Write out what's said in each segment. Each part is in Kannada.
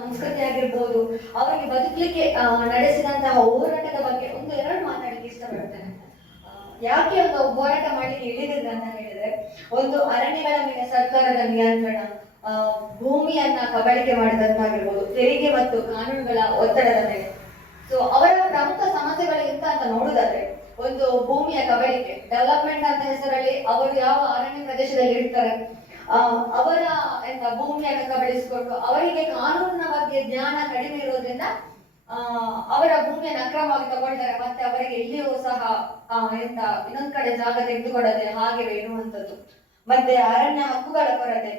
ಸಂಸ್ಕೃತಿ ಆಗಿರ್ಬೋದು, ಅವರಿಗೆ ಬದುಕಲಿಕ್ಕೆ ನಡೆಸಿದಂತಹ ಹೋರಾಟದ ಬಗ್ಗೆ ಒಂದು ಎರಡು ಮಾತಾಡಲಿಕ್ಕೆ ಇಷ್ಟಪಡ್ತೇನೆ. ಯಾಕೆ ಒಂದು ಹೋರಾಟ ಮಾಡ್ಲಿಕ್ಕೆ ಇಳಿದಿದೆ ಅಂತ ಹೇಳಿದ್ರೆ, ಒಂದು ಅರಣ್ಯಗಳ ಮೇಲೆ ಸರ್ಕಾರದ ನಿಯಂತ್ರಣ, ಭೂಮಿಯನ್ನ ಕಬಳಿಕೆ ಮಾಡಿದಂತಾಗಿರ್ಬೋದು, ತೆರಿಗೆ ಮತ್ತು ಕಾನೂನುಗಳ ಒತ್ತಡದ ಮೇಲೆ. ಸೊ ಅವರ ಪ್ರಮುಖ ಸಮಸ್ಯೆಗಳು ಎಂತ ಅಂತ ನೋಡುದಾದ್ರೆ, ಒಂದು ಭೂಮಿಯ ಕಬಳಿಕೆ, ಡೆವಲಪ್ಮೆಂಟ್ ಅಂತ ಹೆಸರಲ್ಲಿ ಅವರು ಯಾವ ಅರಣ್ಯ ಪ್ರದೇಶದಲ್ಲಿ ಇರ್ತಾರೆ ಅವರ ಭೂಮಿಯನ್ನು ಕಬಳಿಸಿಕೊಂಡು ಅವರಿಗೆ ಕಾನೂನಿನ ಬಗ್ಗೆ ಜ್ಞಾನ ಕಡಿಮೆ ಇರೋದ್ರಿಂದ ಅವರ ಭೂಮಿಯನ್ನು ಅಕ್ರಮವಾಗಿ ತಗೊಳ್ತಾರೆ. ಮತ್ತೆ ಅವರಿಗೆ ಎಲ್ಲಿಯೂ ಸಹ ಇನ್ನೊಂದ್ ಕಡೆ ಜಾಗ ತೆಗೆದುಕೊಡದೆ ಹಾಗೆ ಇರುವಂತದ್ದು. ಮತ್ತೆ ಅರಣ್ಯ ಹಕ್ಕುಗಳ ಕೊರತೆ,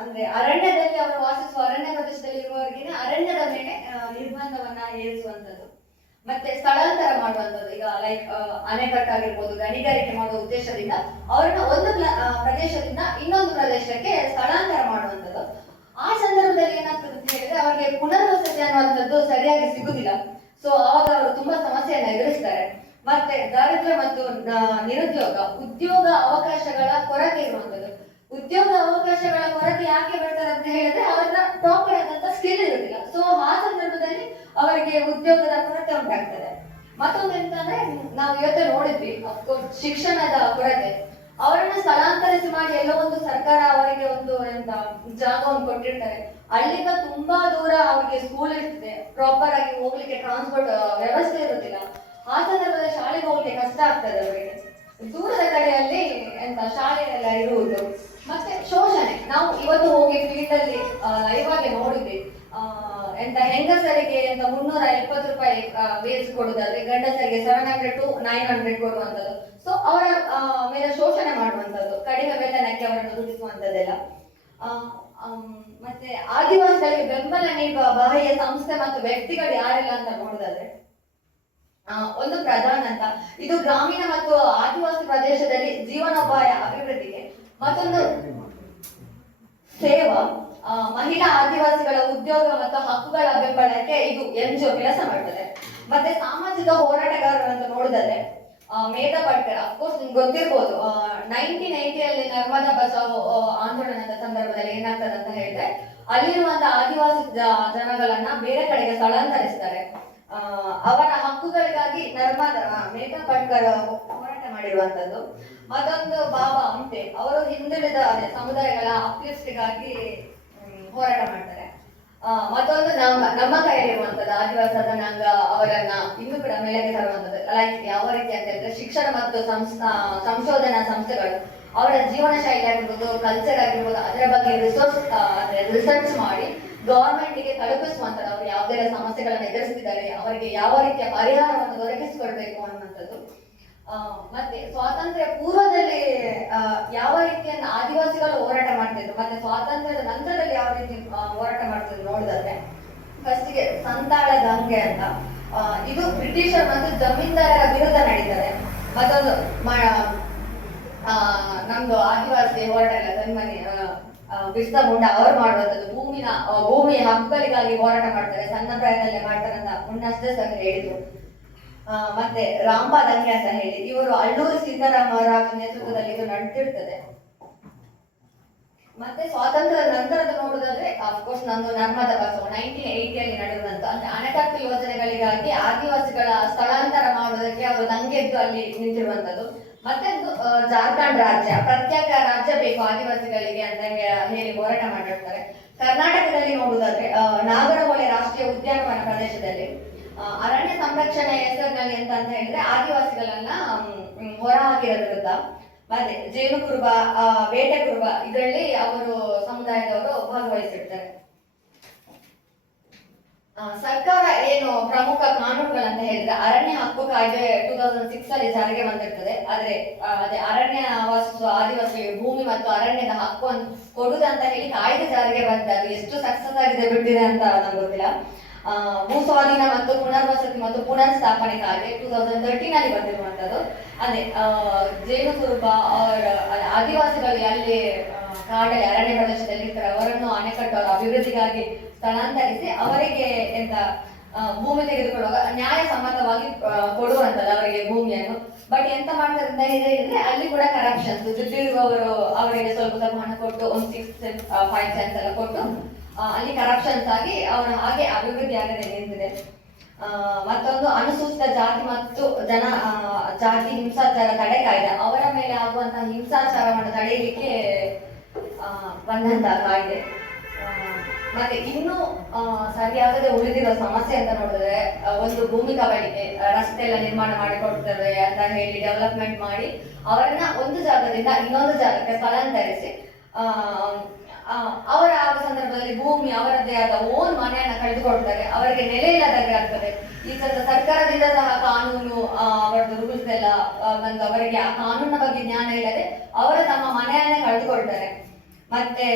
ಅಂದ್ರೆ ಅರಣ್ಯದಲ್ಲಿ ಅವರು ವಾಸಿಸುವ ಅರಣ್ಯ ಪ್ರದೇಶದಲ್ಲಿ ಇರುವವರಿಗೆ ಅರಣ್ಯದ ಮೇಲೆ ನಿರ್ಬಂಧವನ್ನ ಏರಿಸುವಂತದ್ದು. ಮತ್ತೆ ಸ್ಥಳಾಂತರ ಮಾಡುವಂಥದ್ದು, ಈಗ ಲೈಕ್ ಅಣೆಕಟ್ಟಾಗಿರ್ಬೋದು, ಗಣಿಗಾರಿಕೆ ಮಾಡುವ ಉದ್ದೇಶದಿಂದ ಅವರನ್ನ ಒಂದು ಪ್ರದೇಶದಿಂದ ಇನ್ನೊಂದು ಪ್ರದೇಶಕ್ಕೆ ಸ್ಥಳಾಂತರ ಮಾಡುವಂಥದ್ದು. ಆ ಸಂದರ್ಭದಲ್ಲಿ ಏನಾಗ್ತದೆ ಅಂತ ಹೇಳಿದ್ರೆ ಅವರಿಗೆ ಪುನರ್ವಸತಿ ಅನ್ನುವಂಥದ್ದು ಸರಿಯಾಗಿ ಸಿಗುದಿಲ್ಲ. ಸೊ ಆವಾಗ ಅವರು ತುಂಬಾ ಸಮಸ್ಯೆಯನ್ನ ಎದುರಿಸ್ತಾರೆ. ಮತ್ತೆ ದಾರಿದ್ರ್ಯ ಮತ್ತು ನಿರುದ್ಯೋಗ, ಉದ್ಯೋಗ ಅವಕಾಶಗಳ ಕೊರತೆ ಇರುವಂಥದ್ದು. ಉದ್ಯೋಗ ಅವಕಾಶಗಳ ಕೊರತೆ ಯಾಕೆ ಬರ್ತದೆ ಅಂತ ಹೇಳಿದ್ರೆ ಅವರ ಪ್ರಾಪರ್ ಆದಂತ ಸ್ಕಿಲ್ ಇರುವುದಿಲ್ಲ. ಸೊ ಆ ಸಂದರ್ಭದಲ್ಲಿ ಅವರಿಗೆ ಉದ್ಯೋಗದ ಕೊರತೆ ಉಂಟಾಗ್ತದೆ. ಮತ್ತೊಂದು ಎಂತಂದ್ರೆ ನಾವು ಇವತ್ತೇ ನೋಡಿದ್ವಿ, ಅಫ್ಕೋರ್ಸ್ ಶಿಕ್ಷಣದ ಕೊರತೆ. ಅವರನ್ನ ಸ್ಥಳಾಂತರಿಸಿ ಮಾಡಿ ಎಲ್ಲೋ ಒಂದು ಸರ್ಕಾರ ಅವರಿಗೆ ಒಂದು ಜಾಗವನ್ನು ಕೊಟ್ಟಿರ್ತಾರೆ, ಅಲ್ಲಿಂದ ತುಂಬಾ ದೂರ ಅವರಿಗೆ ಸ್ಕೂಲ್ ಇರ್ತದೆ, ಪ್ರಾಪರ್ ಆಗಿ ಹೋಗ್ಲಿಕ್ಕೆ ಟ್ರಾನ್ಸ್ಪೋರ್ಟ್ ವ್ಯವಸ್ಥೆ ಇರುತ್ತಿಲ್ಲ. ಆ ಸಂದರ್ಭದಲ್ಲಿ ಶಾಲೆಗೆ ಹೋಗ್ಲಿಕ್ಕೆ ಕಷ್ಟ ಆಗ್ತದೆ ಅವರಿಗೆ. ದೂರದ ಕಡೆಯಲ್ಲಿ ಶಾಲೆ ಎಲ್ಲ ಇರುವುದು. ಮತ್ತೆ ಶೋಷಣೆ, ನಾವು ಇವತ್ತು ಹೋಗಿ ಫೀಲ್ಡ್ ಅಲ್ಲಿ ಲೈವ್ ಆಗಿ ನೋಡಿದ್ವಿ. ಹೆಂಗಸರಿಗೆ ₹370 ವೇಜ್ ಕೊಡುದಾದ್ರೆ ಗಂಡಸರಿಗೆ 700 to 900 ಕೊಡುವಂಥದ್ದು. ಸೊ ಅವರ ಮೇಲೆ ಶೋಷಣೆ ಮಾಡುವಂಥದ್ದು, ಕಡಿಮೆ ವೇತನಕ್ಕೆ ಅವರನ್ನು ದುಡಿಸುವಂಥದ್ದೆಲ್ಲ. ಮತ್ತೆ ಆದಿವಾಸಿಗಳಿಗೆ ಬೆಂಬಲ ನೀಡುವ ಬಾಹ್ಯ ಸಂಸ್ಥೆ ಮತ್ತು ವ್ಯಕ್ತಿಗಳು ಯಾರೆಲ್ಲ ಅಂತ ನೋಡುದಾದ್ರೆ, ಒಂದು ಪ್ರಧಾನ ಅಂತ, ಇದು ಗ್ರಾಮೀಣ ಮತ್ತು ಆದಿವಾಸಿ ಪ್ರದೇಶದಲ್ಲಿ ಜೀವನೋಪಾಯ ಅಭಿವೃದ್ಧಿಗೆ. ಮತ್ತೊಂದು ಸೇವಾ, ಮಹಿಳಾ ಆದಿವಾಸಿಗಳ ಉದ್ಯೋಗ ಮತ್ತು ಹಕ್ಕುಗಳ ಬೆಂಬಲಕ್ಕೆ ಇದು NGO ಕೆಲಸ ಮಾಡ್ತದೆ. ಮತ್ತೆ ಸಾಮಾಜಿಕ ಹೋರಾಟಗಾರರು ಅಂತ ನೋಡಿದರೆ ಮೇಧಾ ಪಟ್ಕರ್, ಅಫ್ಕೋರ್ಸ್ ನಿಮ್ಗೆ ಗೊತ್ತಿರ್ಬೋದು, 1980 ನರ್ಮದಾ ಬಚಾವ್ ಆಂದೋಲನದ ಸಂದರ್ಭದಲ್ಲಿ ಏನಾಗ್ತದೆ ಅಂತ ಹೇಳಿದ್ರೆ ಅಲ್ಲಿರುವಂತಹ ಆದಿವಾಸಿ ಜನಗಳನ್ನ ಬೇರೆ ಕಡೆಗೆ ಸ್ಥಳಾಂತರಿಸ್ತಾರೆ. ಅವರ ಹಕ್ಕುಗಳಿಗಾಗಿ ಮೇಧಾ ಪಟ್ಕರ್ ಹೋರಾಟ ಮಾಡಿರುವಂತದ್ದು. ಮತ್ತೊಂದು ಬಾಬಾ ಅಂತೆ, ಅವರು ಹಿಂದುಳಿದ ಸಮುದಾಯಗಳ ಅಪ್ಲಿಫ್ಟಿಗಾಗಿ ಹೋರಾಟ ಮಾಡ್ತಾರೆ. ಮತ್ತೊಂದು ನಮ್ಮ ಕೈಯಲ್ಲಿರುವಂತದ್ದು ಆದಿವಾಸಿ ಜನಾಂಗ ಅವರನ್ನ ಇನ್ನೂ ಕೂಡ ಮೇಲೆಗೆ ತರುವಂತದ್ದು. ಲೈಕ್ ಯಾವ ರೀತಿ ಅಂತ ಹೇಳಿದ್ರೆ, ಶಿಕ್ಷಣ ಮತ್ತು ಸಂಶೋಧನಾ ಸಂಸ್ಥೆಗಳು ಅವರ ಜೀವನ ಶೈಲಿ ಆಗಿರ್ಬೋದು, ಕಲ್ಚರ್ ಆಗಿರ್ಬೋದು, ಅದರ ಬಗ್ಗೆ ರಿಸರ್ಚ್ ಮಾಡಿ ಗವರ್ಮೆಂಟ್ ಗೆ ತಲುಪಿಸುವಂತದ್ದು. ಅವರು ಯಾವುದೆಲ್ಲ ಸಮಸ್ಯೆಗಳನ್ನು ಎದುರಿಸ್ತಿದ್ದಾರೆ, ಅವರಿಗೆ ಯಾವ ರೀತಿಯ ಪರಿಹಾರವನ್ನು ದೊರಕಿಸಿಕೊಡ್ಬೇಕು ಅನ್ನುವಂಥದ್ದು. ಮತ್ತೆ ಸ್ವಾತಂತ್ರ್ಯ ಪೂರ್ವದಲ್ಲಿ ಯಾವ ರೀತಿಯನ್ನು ಆದಿವಾಸಿಗಳು ಹೋರಾಟ ಮಾಡ್ತಿದ್ರು, ಮತ್ತೆ ಸ್ವಾತಂತ್ರ್ಯದ ನಂತರದಲ್ಲಿ ಯಾವ ರೀತಿ ಹೋರಾಟ ಮಾಡ್ತಿದ್ರು ನೋಡಿದ್ರೆ, ಫಸ್ಟ್ಗೆ ಸಂತಾಳ ದಂಗೆ ಅಂತ, ಇದು ಬ್ರಿಟಿಷರ್ ಮತ್ತು ಜಮೀನ್ದಾರರ ವಿರುದ್ಧ ನಡೀತದೆ. ಮತ್ತೊಂದು ನಮ್ದು ಆದಿವಾಸಿ ಹೋರಾಟ ಎಲ್ಲ ತನ್ಮನಿ ಬಿರ್ಸಾ ಮುಂಡಾ ಅವರು ಮಾಡುವಂಥದ್ದು, ಭೂಮಿಯ ಹಕ್ಕುಗಳಿಗಾಗಿ ಹೋರಾಟ ಮಾಡ್ತಾರೆ, ಸಣ್ಣ ಪ್ರಾಯದಲ್ಲೇ ಮಾಡ್ತಾರೆ ಅಂತ ಮುನ್ನಷ್ಟೇ ಸರ್ ಹೇಳಿದ್ರು. ಮತ್ತೆ ರಾಂಪಾ ದಂಗೆ ಅಂತ ಹೇಳಿ, ಇವರು ಅಲ್ಲೂರು ಸೀತಾರಾಮರಾಜ ನೇತೃತ್ವದಲ್ಲಿ ಇದು ನಡೆದಿರ್ತದೆ. ಮತ್ತೆ ಸ್ವಾತಂತ್ರ್ಯದ ನಂತರದ ನೋಡುದಾದ್ರೆ ಅಫ್ಕೋರ್ಸ್ ನಂದು ನರ್ಮದಾ ಬಚಾವ್ 1980 ನಡೆದಂತ, ಅಂದ್ರೆ ಅಣೆಕಟ್ಟು ಯೋಜನೆಗಳಿಗಾಗಿ ಆದಿವಾಸಿಗಳ ಸ್ಥಳಾಂತರ ಮಾಡುವುದಕ್ಕೆ ಅವರು ದಂಗೆದ್ದು ಅಲ್ಲಿ ನಿಂತಿರುವಂತದ್ದು. ಮತ್ತೆ ಜಾರ್ಖಂಡ್ ರಾಜ್ಯ, ಪ್ರತ್ಯೇಕ ರಾಜ್ಯ ಬೇಕು ಆದಿವಾಸಿಗಳಿಗೆ ಅಂತ ಹೇಳಿ ಹೋರಾಟ ಮಾಡಿರ್ತಾರೆ. ಕರ್ನಾಟಕದಲ್ಲಿ ನೋಡುವುದಾದ್ರೆ ನಾಗರಹೊಳೆ ರಾಷ್ಟ್ರೀಯ ಉದ್ಯಾನವನ ಪ್ರದೇಶದಲ್ಲಿ ಅರಣ್ಯ ಸಂರಕ್ಷಣೆ ಹೆಸರಿನಲ್ಲಿ ಅಂತ ಹೇಳಿದ್ರೆ ಆದಿವಾಸಿಗಳನ್ನ ಹೊರ ಹಾಕಿರೋ ವಿರುದ್ಧ. ಮತ್ತೆ ಜೇನು ಕುರುಬ, ಬೇಟೆ ಕುರುಬ ಇದರಲ್ಲಿ ಅವರು ಸಮುದಾಯದವರು ಭಾಗವಹಿಸಿರ್ತಾರೆ. ಸರ್ಕಾರ ಏನು ಪ್ರಮುಖ ಕಾನೂನುಗಳಂತ ಹೇಳಿದ್ರೆ, ಅರಣ್ಯ ಹಕ್ಕು ಕಾಯ್ದೆ 2006 ಅಲ್ಲಿ ಜಾರಿಗೆ ಬಂದಿರ್ತದೆ. ಆದ್ರೆ ಅದೇ ಅರಣ್ಯ ವಾಸಿಸುವ ಆದಿವಾಸಿಗಳಿಗೆ ಭೂಮಿ ಮತ್ತು ಅರಣ್ಯದ ಹಕ್ಕನ್ನು ಕೊಡುದಂತ ಹೇಳಿ ಕಾಯ್ದೆ ಜಾರಿಗೆ ಬಂದಿದೆ. ಅದು ಎಷ್ಟು ಸಕ್ಸಸ್ ಆಗಿದೆ ಬಿಟ್ಟಿದೆ ಅಂತ ನಂಗೆ ಗೊತ್ತಿಲ್ಲ. ಭೂ ಸ್ವಾಧೀನ ಮತ್ತು ಪುನರ್ವಸತಿ ಮತ್ತು ಪುನರ್ ಸ್ಥಾಪನೆ ಕಾಯ್ದೆ 2013 ಅಲ್ಲಿ ಬಂದಿರುವಂತದ್ದು. ಅದೇ ಜೇನು ಕುರುಬ ಆದಿವಾಸಿಗಳು ಅಲ್ಲಿ ಕಾಡಲ್ಲಿ ಅರಣ್ಯ ಪ್ರದೇಶದಲ್ಲಿ ಇರ್ತಾರೆ, ಅವರನ್ನು ಅಣೆಕಟ್ಟು ಅಭಿವೃದ್ಧಿಗಾಗಿ ಸ್ಥಳಾಂತರಿಸಿ ಅವರಿಗೆ ಭೂಮಿ ತೆಗೆದುಕೊಳ್ಳುವಾಗ ನ್ಯಾಯಸಮ್ಮತವಾಗಿ ಕೊಡುವಂತದ್ದು ಅವರಿಗೆ ಭೂಮಿಯನ್ನು. ಬಟ್ ಎಂತ ಮಾಡ್ತಾರೆ ಅಂತ ಹೇಳಿದ್ರೆ ಅಲ್ಲಿ ಕೂಡ ಕರಪ್ಷನ್, ದುಡ್ಡಿರುವವರು ಅವರಿಗೆ ಸ್ವಲ್ಪ ಹಣ ಕೊಟ್ಟು ಒಂದು 6 cents 5 cents ಎಲ್ಲ ಕೊಟ್ಟು ಅಲ್ಲಿ ಕರಪ್ಷನ್ಸ್ ಆಗಿ ಅವರ ಹಾಗೆ ಅಭಿವೃದ್ಧಿ ಆಗದೆ ನಿಂತಿದೆ. ಮತ್ತೊಂದು ಅನುಸೂಚಿತ ಜಾತಿ ಮತ್ತು ಜಾತಿ ಹಿಂಸಾಚಾರ ತಡೆ ಕಾಯ್ದೆ, ಅವರ ಮೇಲೆ ಆಗುವಂತಹ ಹಿಂಸಾಚಾರವನ್ನು ತಡೆಯಲಿಕ್ಕೆ ಬಂದಂತಹ ಕಾಯ್ದೆ. ಮತ್ತೆ ಇನ್ನೂ ಸರಿಯಾಗದೆ ಉಳಿದಿರುವ ಸಮಸ್ಯೆ ಅಂತ ನೋಡಿದ್ರೆ, ಒಂದು ಭೂಮಿ ಕಬಳಿಕೆ, ರಸ್ತೆ ಎಲ್ಲ ನಿರ್ಮಾಣ ಮಾಡಿಕೊಡ್ತೇವೆ ಅಂತ ಹೇಳಿ ಡೆವಲಪ್ಮೆಂಟ್ ಮಾಡಿ ಅವರನ್ನ ಒಂದು ಜಾಗದಿಂದ ಇನ್ನೊಂದು ಜಾಗಕ್ಕೆ ಸ್ಥಳಾಂತರಿಸಿ ಅವರ ಆದ ಸಂದರ್ಭದಲ್ಲಿ ಭೂಮಿ ಅವರದ್ದೇ ಆದ ಓನ್ ಮನೆಯನ್ನ ಕಳೆದುಕೊಳ್ತಾರೆ, ಅವರಿಗೆ ನೆಲೆ ಇಲ್ಲದಾಗೆ ಆಗ್ತದೆ. ಈ ಸರ್ಕಾರದಿಂದ ಸಹ ಕಾನೂನು ಅವರದ್ದು ರೂಲ್ಸ್ ಎಲ್ಲ ಬಂದು ಅವರಿಗೆ ಆ ಕಾನೂನಿನ ಬಗ್ಗೆ ಜ್ಞಾನ ಇಲ್ಲದೆ ಅವರು ತಮ್ಮ ಮನೆಯನ್ನೇ ಕಳೆದುಕೊಳ್ತಾರೆ. ಮತ್ತೆ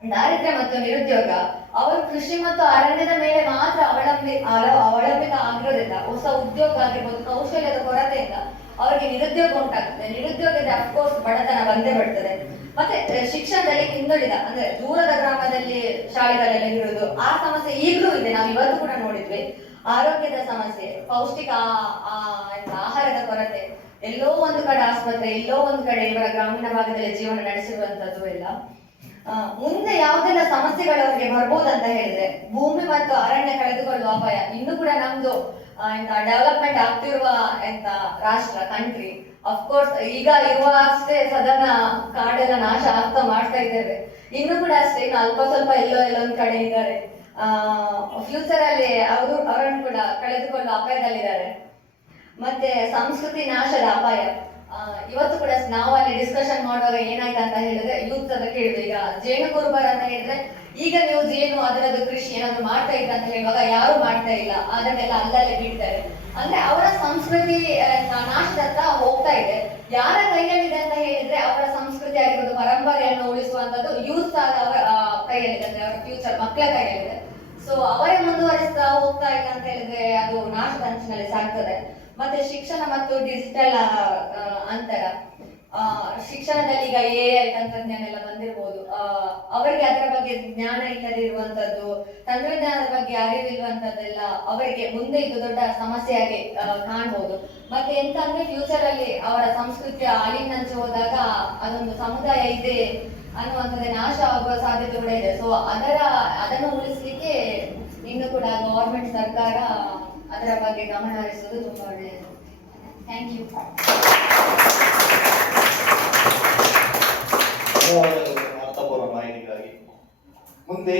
ದಾರಿದ್ರ್ಯ ಮತ್ತು ನಿರುದ್ಯೋಗ, ಅವರು ಕೃಷಿ ಮತ್ತು ಅರಣ್ಯದ ಮೇಲೆ ಮಾತ್ರ ಅವಲಂಬಿತ ಆಗಿರೋದ್ರಿಂದ ಹೊಸ ಉದ್ಯೋಗ ಆಗಿರ್ಬೋದು, ಕೌಶಲ್ಯದ ಕೊರತೆಯಿಂದ ಅವರಿಗೆ ನಿರುದ್ಯೋಗ ಉಂಟಾಗ್ತದೆ. ನಿರುದ್ಯೋಗದ ಅಫ್ಕೋರ್ಸ್ ಬಡತನ ಬಂದೇ ಬರ್ತದೆ. ಮತ್ತೆ ಶಿಕ್ಷಣದಲ್ಲಿ ಹಿಂದುಳಿದ, ಅಂದ್ರೆ ದೂರದ ಗ್ರಾಮದಲ್ಲಿ ಶಾಲೆಗಳೆಲ್ಲ ಇರುವುದು, ಆ ಸಮಸ್ಯೆ ಈಗಲೂ ಇದೆ. ನಾವು ಇವತ್ತು ಕೂಡ ನೋಡಿದ್ವಿ. ಆರೋಗ್ಯದ ಸಮಸ್ಯೆ, ಪೌಷ್ಟಿಕ ಆಹಾರದ ಕೊರತೆ, ಎಲ್ಲೋ ಒಂದು ಕಡೆ ಆಸ್ಪತ್ರೆ, ಎಲ್ಲೋ ಒಂದು ಕಡೆ ಇವರ ಗ್ರಾಮೀಣ ಭಾಗದಲ್ಲಿ ಜೀವನ ನಡೆಸಿರುವಂತದ್ದು ಎಲ್ಲ. ಮುಂದೆ ಯಾವುದೆಲ್ಲ ಸಮಸ್ಯೆಗಳು ಅವರಿಗೆ ಬರ್ಬೋದಂತ ಹೇಳಿದ್ರೆ, ಭೂಮಿ ಮತ್ತು ಅರಣ್ಯ ಕಳೆದುಕೊಳ್ಳುವ ಅಪಾಯ. ಇನ್ನು ಕೂಡ ನಮ್ದು ಡೆವಲಪ್ಮೆಂಟ್ ಆಗ್ತಿರುವ ರಾಷ್ಟ್ರ, ಕಂಟ್ರಿ. ಅಫ್ಕೋರ್ಸ್ ಈಗ ಇರುವ ಅಷ್ಟೇ ಸದನ ಕಾಡೆಲ್ಲ ನಾಶ ಆಗ್ತಾ ಮಾಡ್ತಾ ಇದ್ದೇವೆ. ಇನ್ನು ಕೂಡ ಅಷ್ಟೇ, ಇನ್ನು ಅಲ್ಪ ಸ್ವಲ್ಪ ಎಲ್ಲೊಂದ್ ಕಡೆ ಇದ್ದಾರೆ. ಫ್ಯೂಚರ್ ಅಲ್ಲಿ ಅವರನ್ನು ಕೂಡ ಕಳೆದುಕೊಳ್ಳುವ ಅಪಾಯದಲ್ಲಿದ್ದಾರೆ. ಮತ್ತೆ ಸಂಸ್ಕೃತಿ ನಾಶದ ಅಪಾಯ. ಇವತ್ತು ಕೂಡ ನಾವು ಅಲ್ಲಿ ಡಿಸ್ಕಷನ್ ಮಾಡುವಾಗ ಏನಾಯ್ತು ಅಂತ ಹೇಳಿದ್ರೆ, ಯೂತ್ ಅದಕ್ಕೆ ಹೇಳಿದ್ರು, ಈಗ ಜೇನು ಕುರುಬರ್ ಅಂತ ಹೇಳಿದ್ರೆ, ಈಗ ನೀವು ಜೇನು ಅದರದ್ದು ಕೃಷಿ ಏನಾದ್ರು ಮಾಡ್ತಾ ಇದ್ರ ಅಂತ ಹೇಳುವಾಗ ಯಾರು ಮಾಡ್ತಾ ಇಲ್ಲ, ಅದನ್ನೆಲ್ಲ ಅಲ್ಲಲ್ಲೇ ಬಿಡ್ತಾರೆ. ಅಂದ್ರೆ ಅವರ ಸಂಸ್ಕೃತಿ ನಾಶದತ್ತ ಹೋಗ್ತಾ ಇದೆ. ಯಾರ ಕೈಯಲ್ಲಿದೆ ಅಂತ ಹೇಳಿದ್ರೆ, ಅವರ ಸಂಸ್ಕೃತಿ ಆಗಿರೋದು ಪರಂಪರೆಯನ್ನು ಉಳಿಸುವಂತದ್ದು ಯೂತ್ ಅವರ ಕೈಯಲ್ಲಿದೆ, ಅಂದ್ರೆ ಅವರ ಫ್ಯೂಚರ್ ಮಕ್ಕಳ ಕೈಯಲ್ಲಿದೆ. ಸೊ ಅವರೇ ಮುಂದುವರಿಸ್ತಾ ಹೋಗ್ತಾ ಇಲ್ಲ ಅಂತ ಹೇಳಿದ್ರೆ ಅದು ನಾಶದ ಅಂಚಿನಲ್ಲಿ ಸಾಗ್ತದೆ. ಮತ್ತೆ ಶಿಕ್ಷಣ ಮತ್ತು ಡಿಜಿಟಲ್ ಅಂತರ. ಶಿಕ್ಷಣದಲ್ಲಿ ಈಗ AI ತಂತ್ರಜ್ಞಾನ ಎಲ್ಲ ಬಂದಿರ್ಬೋದು, ಅವರಿಗೆ ಅದರ ಬಗ್ಗೆ ಜ್ಞಾನ ಇಲ್ಲದೆ ಇರುವಂತದ್ದು, ತಂತ್ರಜ್ಞಾನದ ಬಗ್ಗೆ ಅರಿವಿರುವಂತದ್ದೆಲ್ಲ ಅವರಿಗೆ ಮುಂದೆ ಇದು ದೊಡ್ಡ ಸಮಸ್ಯೆಯಾಗಿ ಕಾಣ್ಬೋದು. ಮತ್ತೆ ಎಂತ ಅಂದ್ರೆ ಫ್ಯೂಚರ್ ಅಲ್ಲಿ ಅವರ ಸಂಸ್ಕೃತಿಯ ಅಳಿವಿನಂಚೆ ಹೋದಾಗ ಅದೊಂದು ಸಮುದಾಯ ಇದೆ ಅನ್ನುವಂಥದ್ದೇ ನಾಶ ಆಗುವ ಸಾಧ್ಯತೆ ಕೂಡ ಇದೆ. ಸೊ ಅದನ್ನು ಉಳಿಸ್ಲಿಕ್ಕೆ ಇನ್ನು ಕೂಡ ಗವರ್ಮೆಂಟ್ ಸರ್ಕಾರ ಅದರ ಬಗ್ಗೆ ಗಮನ ಹರಿಸುವುದು ತುಂಬಾ ಒಳ್ಳೆಯದು. Thank you. ಅರ್ಥಪೂರ್ಣ ಮಾಹಿತಿಗಾಗಿ ಮುಂದೆ